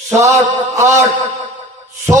7-800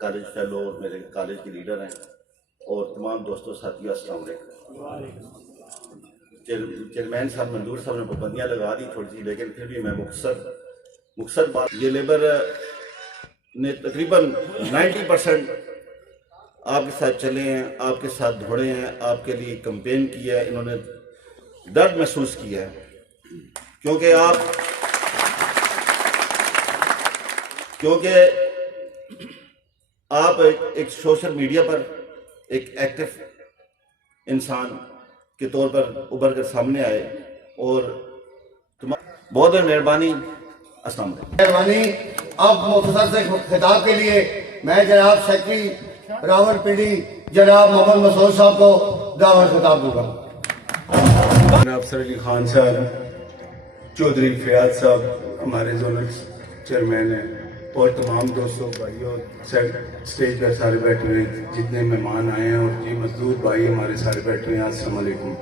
college fellow اور میرے college کے لیڈر ہیں، اور تمام دوستوں ساتھیوں السلام علیکم۔ چیئرمین صاحب منظور صاحب نے پابندیاں لگا دی تھوڑی سی، لیکن پھر بھی میں مختصر بات، یہ لیبر نے تقریباً 90% آپ کے ساتھ چلے ہیں، آپ کے ساتھ دوڑے ہیں، آپ کے لیے کمپین کیا ہے، انہوں نے درد محسوس کیا ہے، کیونکہ آپ ایک سوشل میڈیا پر ایک ایکٹیو انسان کے طور پر ابھر کر سامنے آئے، اور بہت مہربانی، السلام علیکم۔ مہربانی۔ اب مختصر سے خطاب کے لیے میں جناب سیکرٹری راول پنڈی جناب محمد مسعود صاحب کو دعوت خطاب دوں گا۔ جناب افسر علی خان صاحب، چودھری فیاض صاحب ہمارے زونل چیئرمین ہیں، اور تمام دوستوں بھائیوں اسٹیج پر سارے بیٹھے ہوئے ہیں، جتنے مہمان آئے ہیں، اور جی مزدور بھائی ہمارے سارے بیٹھے ہوئے ہیں، السلام علیکم۔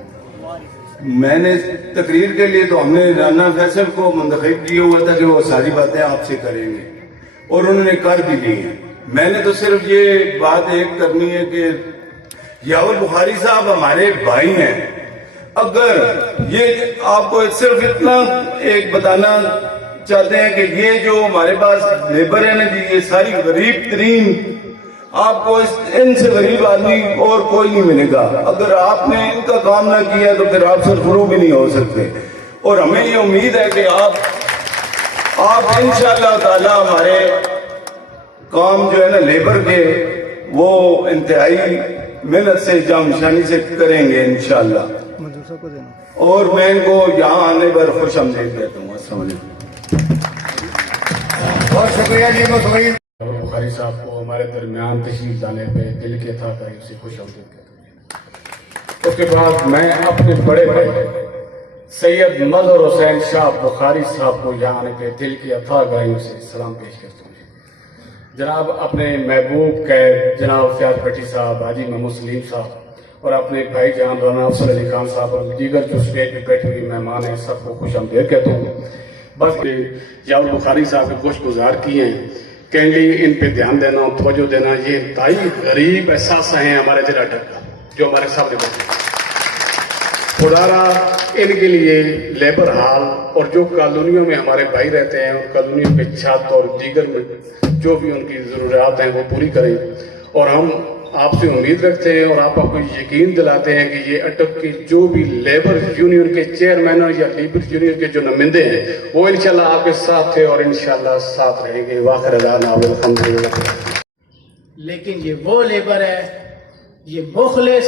میں نے تقریر کے لیے تو ہم نے رانا فیصل کو منتخب کیا ہوا تھا کہ وہ ساری باتیں آپ سے کریں گے، اور انہوں نے کر بھی لی ہیں۔ میں نے تو صرف یہ بات ایک کرنی ہے کہ یاور بخاری صاحب ہمارے بھائی ہیں، اگر یہ آپ کو صرف اتنا ایک بتانا چاہتے ہیں کہ یہ جو ہمارے پاس لیبر ہے نا جی، یہ ساری غریب ترین، آپ کو ان سے غریب آدمی اور کوئی نہیں ملے گا۔ اگر آپ نے ان کا کام نہ کیا تو پھر آپ سرفرو بھی نہیں ہو سکتے، اور ہمیں یہ امید ہے کہ آپ انشاءاللہ تعالی ہمارے کام جو ہے نا لیبر کے، وہ انتہائی محنت سے جام شانی سے کریں گے انشاءاللہ، اور میں ان کو یہاں آنے پر خوش آمدید کہتا ہوں۔ السلام علیکم۔ بہت شکریہ جی مسعود بخاری صاحب کو ہمارے درمیان تشریف لانے پہ دل کے عطا کری اسے خوش آمدید کہتا ہوں۔ اس کے بعد میں اپنے بڑے بھائی سید مظہر حسین شاہ بخاری صاحب کو یہاں آنے پہ دل کی عطا کری اسے سلام پیش کرتا ہوں۔ جناب اپنے محبوب قید جناب فیاض بھٹی صاحب، حاجی محمود سلیم صاحب، اور اپنے بھائی جان رانا افسر علی خان صاحب اور دیگر جو اسٹیج پہ بیٹھے ہوئے مہمان ہیں، سب کو خوش آمدید کہتا ہوں۔ بس یاور بخاری صاحب کے گوشت گزار کیے ہیں، کینڈلی ان پہ دھیان دینا، توجہ دینا، یہ انتہائی غریب احساس ہیں ہمارے ضلع ڈھکا جو ہمارے سامنے بیٹھے ہیں۔ خدا را ان کے لیے لیبر ہال اور جو کالونیوں میں ہمارے بھائی رہتے ہیں، ان کالونیوں پہ چھت اور دیگر میں جو بھی ان کی ضروریات ہیں وہ پوری کریں، اور ہم آپ سے امید رکھتے ہیں اور آپ کو یقین دلاتے ہیں کہ یہ اٹک کی جو بھی لیبر یونین کے چیئرمین یا لیبر یونین کے جو نمائندے ہیں وہ انشاءاللہ آپ کے ساتھ تھے اور انشاءاللہ ساتھ رہیں گے۔ واخر دعوانا الحمدللہ۔ لیکن یہ وہ لیبر ہے، یہ مخلص،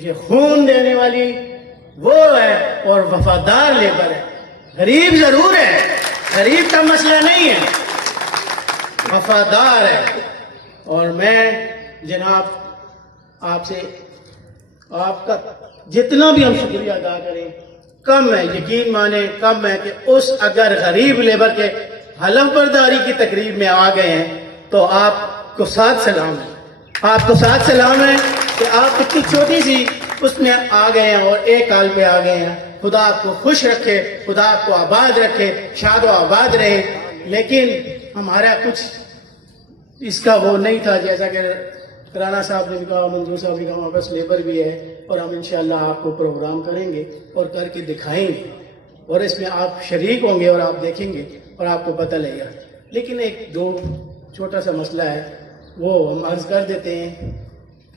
یہ خون دینے والی وہ ہے اور وفادار لیبر ہے۔ غریب ضرور ہے، غریب کا مسئلہ نہیں ہے، وفادار ہے۔ اور میں جناب آپ سے آپ کا جتنا بھی ہم شکریہ ادا کریں کم ہے، یقین مانیں کم ہے کہ اس اگر غریب لیبر کے حلف برداری کی تقریب میں آ گئے ہیں تو آپ کو ساتھ سلام ہے، آپ کو ساتھ سلام ہے کہ آپ اتنی چھوٹی سی اس میں آ گئے ہیں اور ایک کال پہ آ گئے ہیں۔ خدا آپ کو خوش رکھے، خدا آپ کو آباد رکھے، شاد و آباد رہے۔ لیکن ہمارا کچھ اس کا وہ نہیں تھا، جیسا کہ رانا صاحب نے بھی کہا، منظور صاحب نے کہا، ہمارے پاس لیبر بھی ہے اور ہم انشاءاللہ آپ کو پروگرام کریں گے اور کر کے دکھائیں گے، اور اس میں آپ شریک ہوں گے اور آپ دیکھیں گے اور آپ کو پتہ لگے گا۔ لیکن ایک دو چھوٹا سا مسئلہ ہے، وہ ہم عرض کر دیتے ہیں،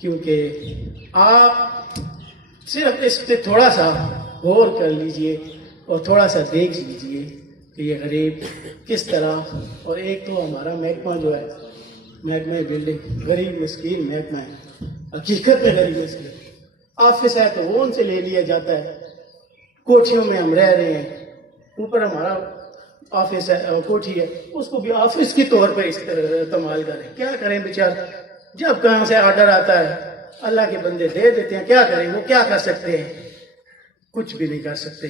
کیونکہ آپ صرف اس پہ تھوڑا سا غور کر لیجئے اور تھوڑا سا دیکھ لیجئے کہ یہ غریب کس طرح، اور ایک تو ہمارا محکمہ جو ہے، محکمہ بلڈنگ، غریب مسکین محکمہ ہے، حقیقت میں غریب مسکین آفس ہے تو وہ ان سے لے لیا جاتا ہے، کوٹھیوں میں ہم رہ رہے ہیں، اوپر ہمارا آفس ہے، کوٹھی ہے، اس کو بھی آفس کے طور پر استعمال کریں، کیا کریں بیچار، جب کہاں سے آرڈر آتا ہے اللہ کے بندے دے دیتے ہیں، کیا کریں، وہ کیا کر سکتے ہیں، کچھ بھی نہیں کر سکتے۔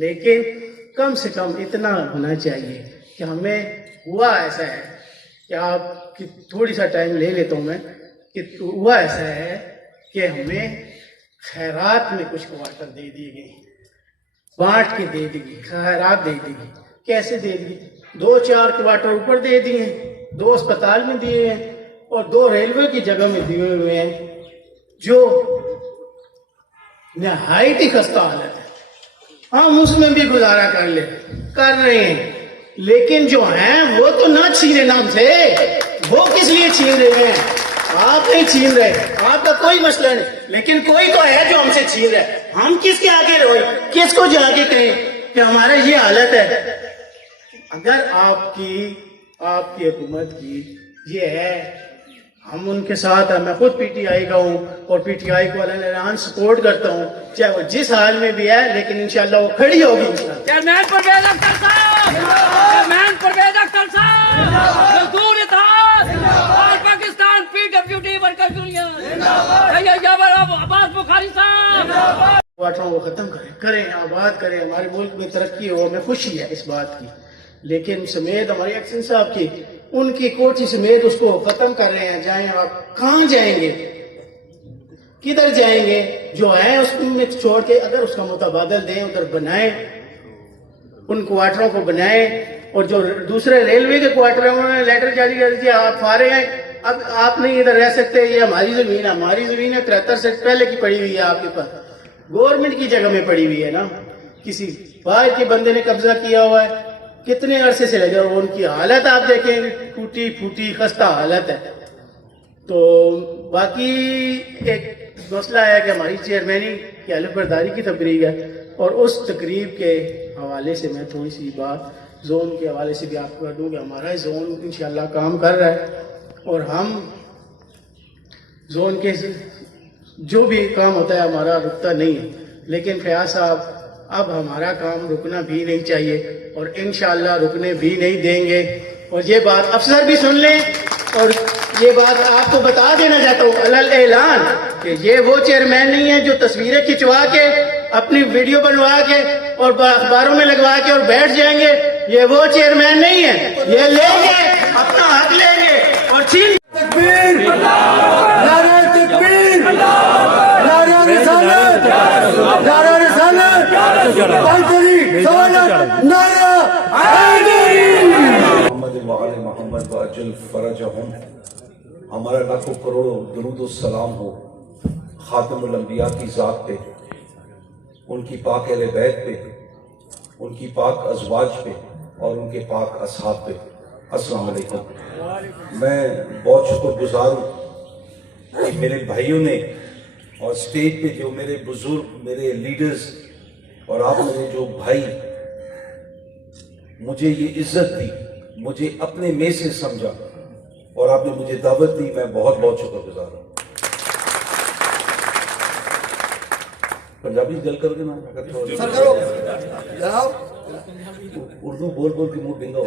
لیکن کم سے کم اتنا ہونا چاہیے کہ ہمیں ہوا ایسا ہے کہ آپ کی تھوڑی سا ٹائم لے لیتا ہوں میں، کہ ہوا ایسا ہے کہ ہمیں خیرات میں کچھ کوارٹر دے دیے گئے، بانٹ کے دے دی گئی، خیرات دے دی گئی۔ کیسے دے دی؟ 2-4 کوارٹر اوپر دے دیے ہیں، 2 اسپتال میں دیے ہیں اور 2 ریلوے کی جگہ میں دیے ہوئے ہیں جو نہایت ہی خستہ حالت ہے. ہم اس میں بھی گزارا کر رہے ہیں، لیکن جو ہیں وہ تو نہ چھینے نام سے. وہ کس لیے چھین رہے ہیں؟ آپ نہیں چھین رہے، آپ کا کوئی مسئلہ نہیں، لیکن کوئی تو ہے جو ہم سے چھین رہا ہے. ہم کس کے آگے روئے، کس کو جا کے کہیں کہ ہمارا یہ حالت ہے؟ اگر آپ کی حکومت کی یہ ہے، ہم ان کے ساتھ ہیں. میں خود پی ٹی آئی کا ہوں اور پی ٹی آئی کو اعلان سپورٹ کرتا ہوں، چاہے وہ جس حال میں بھی ہے، لیکن انشاءاللہ وہ کھڑی ہوگی. چیئرمین پرویز اختر صاحب، چیئرمین پرویز اختر صاحب، مزدور اتحاد اور پاکستان PWD ورکرز یونین، عباس بخاری صاحب. واٹروں کو ختم کریں، آباد کریں، ہمارے ملک میں ترقی ہو. ہمیں خوشی ہے اس بات کی، لیکن سمیت ہمارے ایکشن صاحب کی ان کی کوٹھی سمیت اس کو ختم کر رہے ہیں. جائیں آپ، کہاں جائیں گے، کدھر جائیں گے؟ جو ہے اس میں چھوڑ کے اگر اس کا متبادل دیں، ادھر بنائیں، ان کوارٹروں کو بنائیں. اور جو دوسرے ریلوے کے کوارٹر ہیں انہوں نے لیٹر جاری کر دیا آپ فارغ ہیں، اب آپ نہیں ادھر رہ سکتے، یہ ہماری زمین ہے. ہماری زمین ہے 73 سے پہلے کی پڑی ہوئی ہے، آپ کے پاس گورنمنٹ کی جگہ میں پڑی ہوئی ہے نا، کسی باہر کے بندے نے قبضہ کیا ہوا ہے. کتنے عرصے سے لگے، اور ان کی حالت آپ دیکھیں، ٹوٹی پھوٹی خستہ حالت ہے. تو باقی ایک مسئلہ ہے کہ ہماری چیئرمینی کی حلف برداری کی تقریب ہے، اور اس تقریب کے حوالے سے میں تھوڑی سی بات زون کے حوالے سے بھی آپ کو کر دوں کہ ہمارا زون انشاءاللہ کام کر رہا ہے، اور ہم زون کے جو بھی کام ہوتا ہے ہمارا رکتا نہیں ہے. لیکن فیاض صاحب اب ہمارا کام رکنا بھی نہیں چاہیے، اور انشاءاللہ رکنے بھی نہیں دیں گے. اور یہ بات افسر بھی سن لیں، اور یہ بات آپ کو بتا دینا چاہتا ہوں علل اعلان کہ یہ وہ چیئرمین نہیں ہے جو تصویریں کھنچوا کے اپنی ویڈیو بنوا کے اور اخباروں میں لگوا کے اور بیٹھ جائیں گے. یہ وہ چیئرمین نہیں ہے، یہ لیں گے، اپنا حق لیں گے اور چھین تکبیر، نعرہ تکبیر، نعرہ رسالت، نعرہ رسالت، حیدری سوالت، نعرہ حیدری. محمد وآل محمد وعجل فرجہم. ہمارا لاکھوں کروڑوں درود و سلام ہو خاتم الانبیاء کی ذات پہ، ان کی پاک اہل بیت پہ، ان کی پاک ازواج پہ اور ان کے پاک اصحاب پہ. السلام علیکم. میں بہت شکر گزار ہوں کہ میرے بھائیوں نے اور اسٹیج پہ جو میرے بزرگ، میرے لیڈرز اور آپ میرے جو بھائی مجھے یہ عزت دی، مجھے اپنے میں سے سمجھا اور آپ نے مجھے دعوت دی. میں بہت بہت شکر گزار ہوں. پنجابی گل کر کے نا جناب اردو بول بول کے منہ ڈنگا ہو.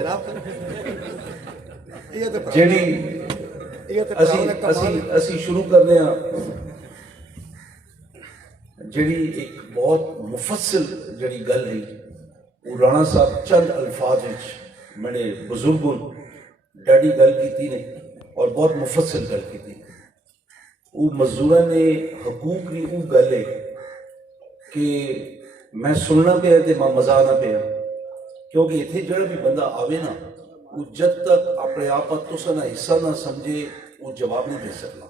جیڑی اسی شروع کرنے ہاں جیڑی ایک بہت مفصل جیڑی گل ہے وہ رانا صاحب چند الفاظ میرے بزرگوں ڈیڈی گل کی نے اور بہت مفصل گل کی. وہ مزدوراں نے حقوق کی وہ گل ہے کہ میں سننا پیا تے میں مزہ آنا پیا، کیونکہ اتنے جڑا بھی بندہ آوے نا وہ جب تک اپنے آپ تسا نہ حصہ نہ سمجھے وہ جواب نہیں دے سکنا.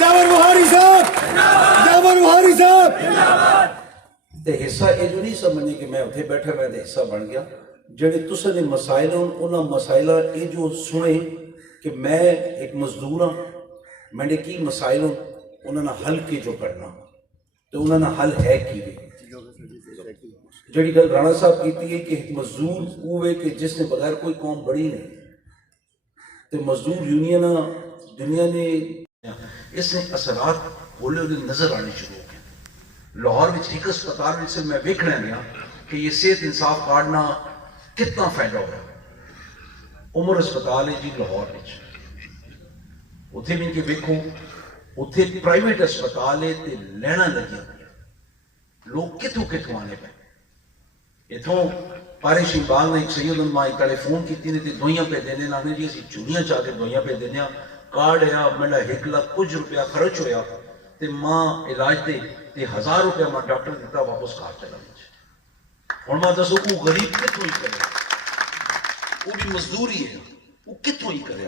جابر بخاری صاحب، جابر بخاری صاحب. تے حصہ یہ جو نہیں سمجھنے کہ میں اتنے بیٹھا میں تے حصہ بن گیا. جڑے تسا نے مسائل انہاں مسائل یہ جو سنے کہ میں ایک مزدور ہاں، میں نے کی مسائل انہوں نے حل کے جو کرنا تو انہوں نے حل ہے کی. جڑی گل رانا صاحب کیتی ہے کہ ایک مزدور ہوئے کہ جس نے بغیر کوئی قوم بڑی نہیں، تو مزدور یونین دنیا نے اس نے اثرات ہولے ہولے نظر آنے شروع ہو گئے. لاہور میں ایک اسپتال سے میں ویکھنا گیا کہ یہ صحت انصاف کارڈنا کتنا فائدہ ہو رہا. عمر اسپتال ہے جی لاہور میں، اتنے بھی کہ ویکھو اتنے پرائیویٹ اسپتال ہے تے لینا لگی لوگ کتوں کتوں آنے پہ. اتوں پارے شنبال نے ایک سید علماء کڑے فون کیتی نے تے دوئیاں پہ دینے لانے جی اسی چونیاں چاہ کے دوئیاں پہ دینے کارڈ ہے میرا 1 لاکھ کچھ روپیہ خرچ ہویا تے ماں علاج تے 1000 روپیہ ماں ڈاکٹر دیتا واپس کار چلا مجھے. اور ماں دسو وہ غریب کتوں ہی کرے، وہ بھی مزدوری ہے، وہ کتوں ہی کرے.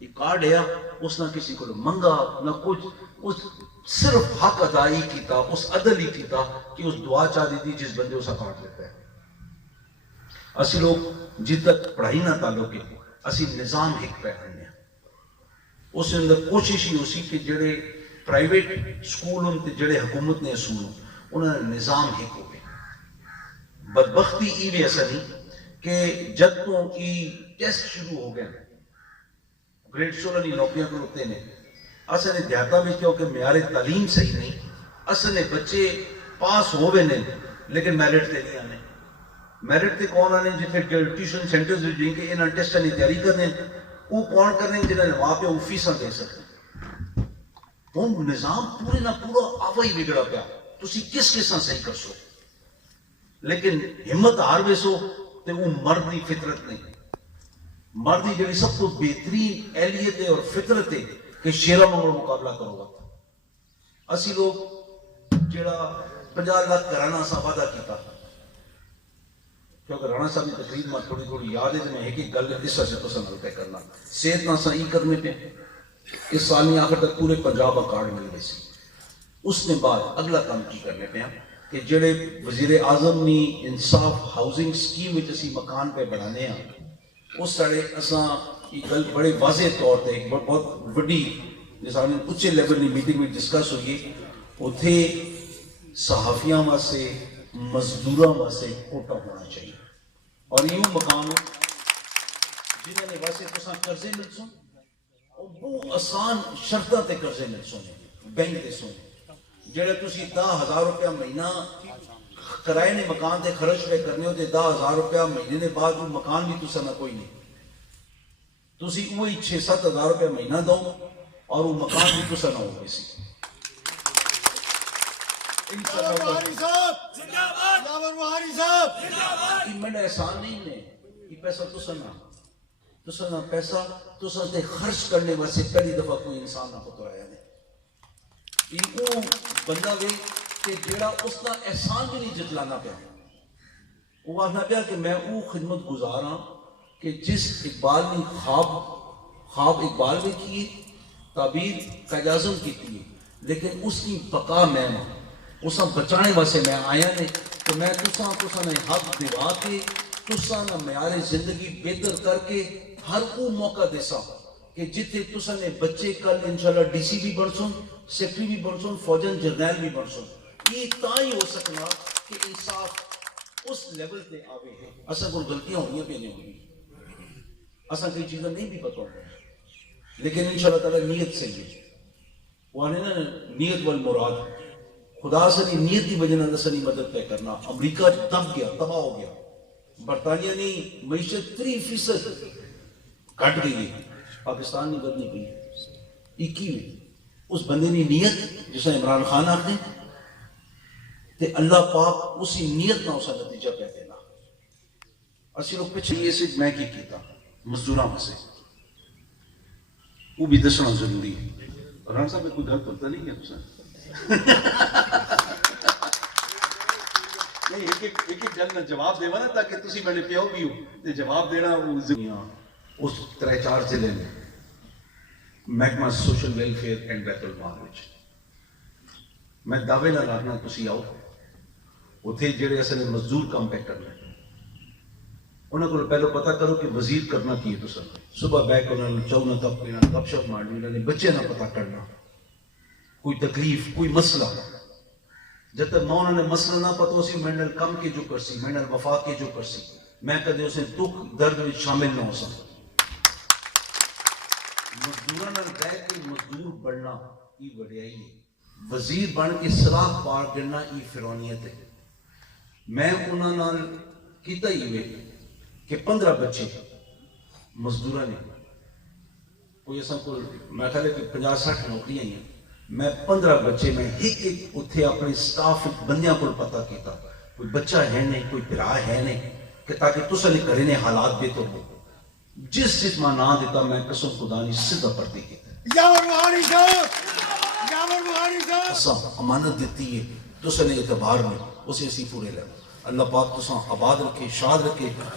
یہ کارڈ ہے اس نہ کسی کو منگا نہ کچھ، اس صرف حق ادائی کیتا، اس عدل ہی کیتا کہ اس دعا چاہ دی تھی جس بندے اسا کارڈ لیتا ہے۔ اسی لوگ جد تک پڑھائی نہ تعلق ہے اسی نظام ایک پہ کرنے اس اندر کوشش ہی اسی کہ جڑے پرائیویٹ سکول ہوں تے جڑے حکومت نے اصول ہوں انہوں نے نظام ایک ہو گئے۔ بدبختی ای بھی ایسا نہیں کہ جب تو ای ٹیسٹ شروع ہو گئے گریڈ 16 نہیں نوکریاں کو ہوتے ہیں، اصل نے دیہاتا بھی کیوں کہ معیار تعلیم صحیح نہیں، اصل نے بچے پاس ہو گئے نہیں لیکن میرٹ تے نہیں آنے۔ میرٹ تے کون آنے جتنے ٹیوشن سینٹرز جن کے انہاں ٹیسٹاں کی تیاری کرنے وہ کون کرنے جنہاں نے وہاں پہ وہ فیساں دے سکتے۔ وہ نظام پورے نہ پورا آوا ہی بگڑا پیا، تسی کس کس صحیح کر سو، لیکن ہمت ہار ویسو تے وہ مرد دی فطرت نہیں۔ مرد دی جڑی سب تو بہترین اہلیت ہے اور فطرت ہے کہ شیرہ منگل مقابلہ کرو گا۔ اسی لوگ جڑا 50 لاکھ کرانا سا وعدہ کیتا، کیونکہ رانا صاحب کی تقریر میں تھوڑی یاد ہے کہ میں ایک گل اس سے تو سنبھل کے کرنا صحت نہ صحیح کرنے پہ اس سال میں آخر تک پورے پنجاب کارڈ مل گئے سی۔ اس نے بعد اگلا کام کی کرنے پہ کہ جڑے وزیر اعظم نے انصاف ہاؤسنگ سکیم میں اسی مکان پہ بڑھانے ہیں اس سڑے اساں یہ گل بڑے واضح طور پہ ایک بہت وڈی جس نے اچھے لیول کی میٹنگ میں ڈسکس ہوئی اتنے صحافیاں واسطے مزدوراں واسطے کوٹا ہونا چاہیے اور یوں مقام جنہوں نے واسطے تو قرضے مل سن اور بہت آسان شرطوں تے قرضے مل سونے بینک دے سونے جڑے تسی 10,000 روپیہ مہینہ کرائے نے مکان تے خرچ پہ کرنے ہو تے 10,000 روپیہ مہینے نے بعد وہ مکان بھی تسا نہ کوئی نہیں، تسی وہی 6-7 ہزار روپیہ مہینہ دو اور وہ مکان بھی تسا نہ ہو گئی سی۔ میں احسان نہیں نے یہ پیسہ تسا نہ پیسہ تسا تے خرچ کرنے واسطے پہلی دفعہ کوئی انسان نہ پترایا نے وہ بندہ وے کہ جیڑا اس کا احسان بھی نہیں جتلانا پیا، وہ آخنا پیا کہ میں وہ خدمت گزار ہاں کہ جس اقبال نے خواب اقبال میں کیے تعبیر قائد اعظم کی تھی لیکن اس کی بقا میں اسا بچانے واسطے میں آیا نے تو میں تسا نے حق دیوا کے تسا نہ معیار زندگی بہتر کر کے ہر کو موقع دے سا کہ جتنے تسا نے بچے کل انشاءاللہ ڈی سی بھی بن سن، سیکٹری بھی بن سن، فوجن جرنیل بھی بن سن، یہ تائی ہو سکنا کہ انصاف اس لیول تے آوے ہے۔ اسا کو غلطیاں ہوئی پہ نہیں ہوئی، اسا کئی چیزیں نہیں بھی پتہ ہوئی لیکن انشاءاللہ تعالی نیت صحیح ہے۔ وہ آنے نا نیت والمراد، خدا سے نیت کی وجہ نہ سنی مدد پہ کرنا۔ امریکہ دب گیا، تباہ ہو گیا، برطانیہ نے معیشت 3% کٹ گئی ہے، پاکستان نہیں بدنی پئی 21 میں اس بندے نے نیت جسے عمران خان آتے تے اللہ پاک اسی نیت نہ اسا نتیجہ پہ دینا۔ اسی لوگ پچھے یہ سے میں کی کیتا مزدوراں سے وہ بھی دسنا ضروری ہے۔ رانا صاحب میں کوئی گل پتہ نہیں ہے تسا نہیں ایک گل میں جواب دیوا نا تاکہ تسی میرے پیو بھی ہو تے جواب دینا اس 3-4 ضلع میں محکمہ سوشل ویلفیئر اینڈ بیت المال وچ میں دعوے نہ لانا تسی آؤ اتنے جڑے اصل مزدور کام پہ کرنا انہوں کو پہلو پتہ کرو کہ وزیر کرنا کی ہے تسا صبح بہ کے انہوں نے چونا تپ پینا گپ شپ مارنی انہوں نے بچے نہ پتہ کرنا کوئی تکلیف کوئی مسئلہ جب تک نہ انہوں نے مسئلہ نہ پتہ اسی میں کم کے جو کرسی میں وفا کے جو کرسی میں کدے اسے دکھ درد میں شامل نہ ہو سکتا۔ مزدوراں نال بیٹھ کے مزدور بننا یہ وڈیائی ہے، وزیر بن کے سراغ پار کرنا یہ فرعونیت ہے۔ میں انہاں نال کیتا ہی ہوئے کہ 15 بچے مزدوراں نے کوئی ایسا کوئی میں خیال ہے کہ 50-60 نوکریاں ہیں، میں 15 بچے میں ایک اتھے اپنے سٹاف بندیاں کو پتہ کیتا کوئی بچہ ہے نہیں کوئی پرا ہے نہیں کہ تاکہ تسا نے کرے نے حالات بہتر ہو جس جس میں نہ دیتا میں قسم خدا نے سیدھا پڑھتی کیتا اسا امانت دیتی ہے تسا نے اعتبار میں اسے اسی پورے لے اللہ پاک تسا آباد رکھے شاد رکھے۔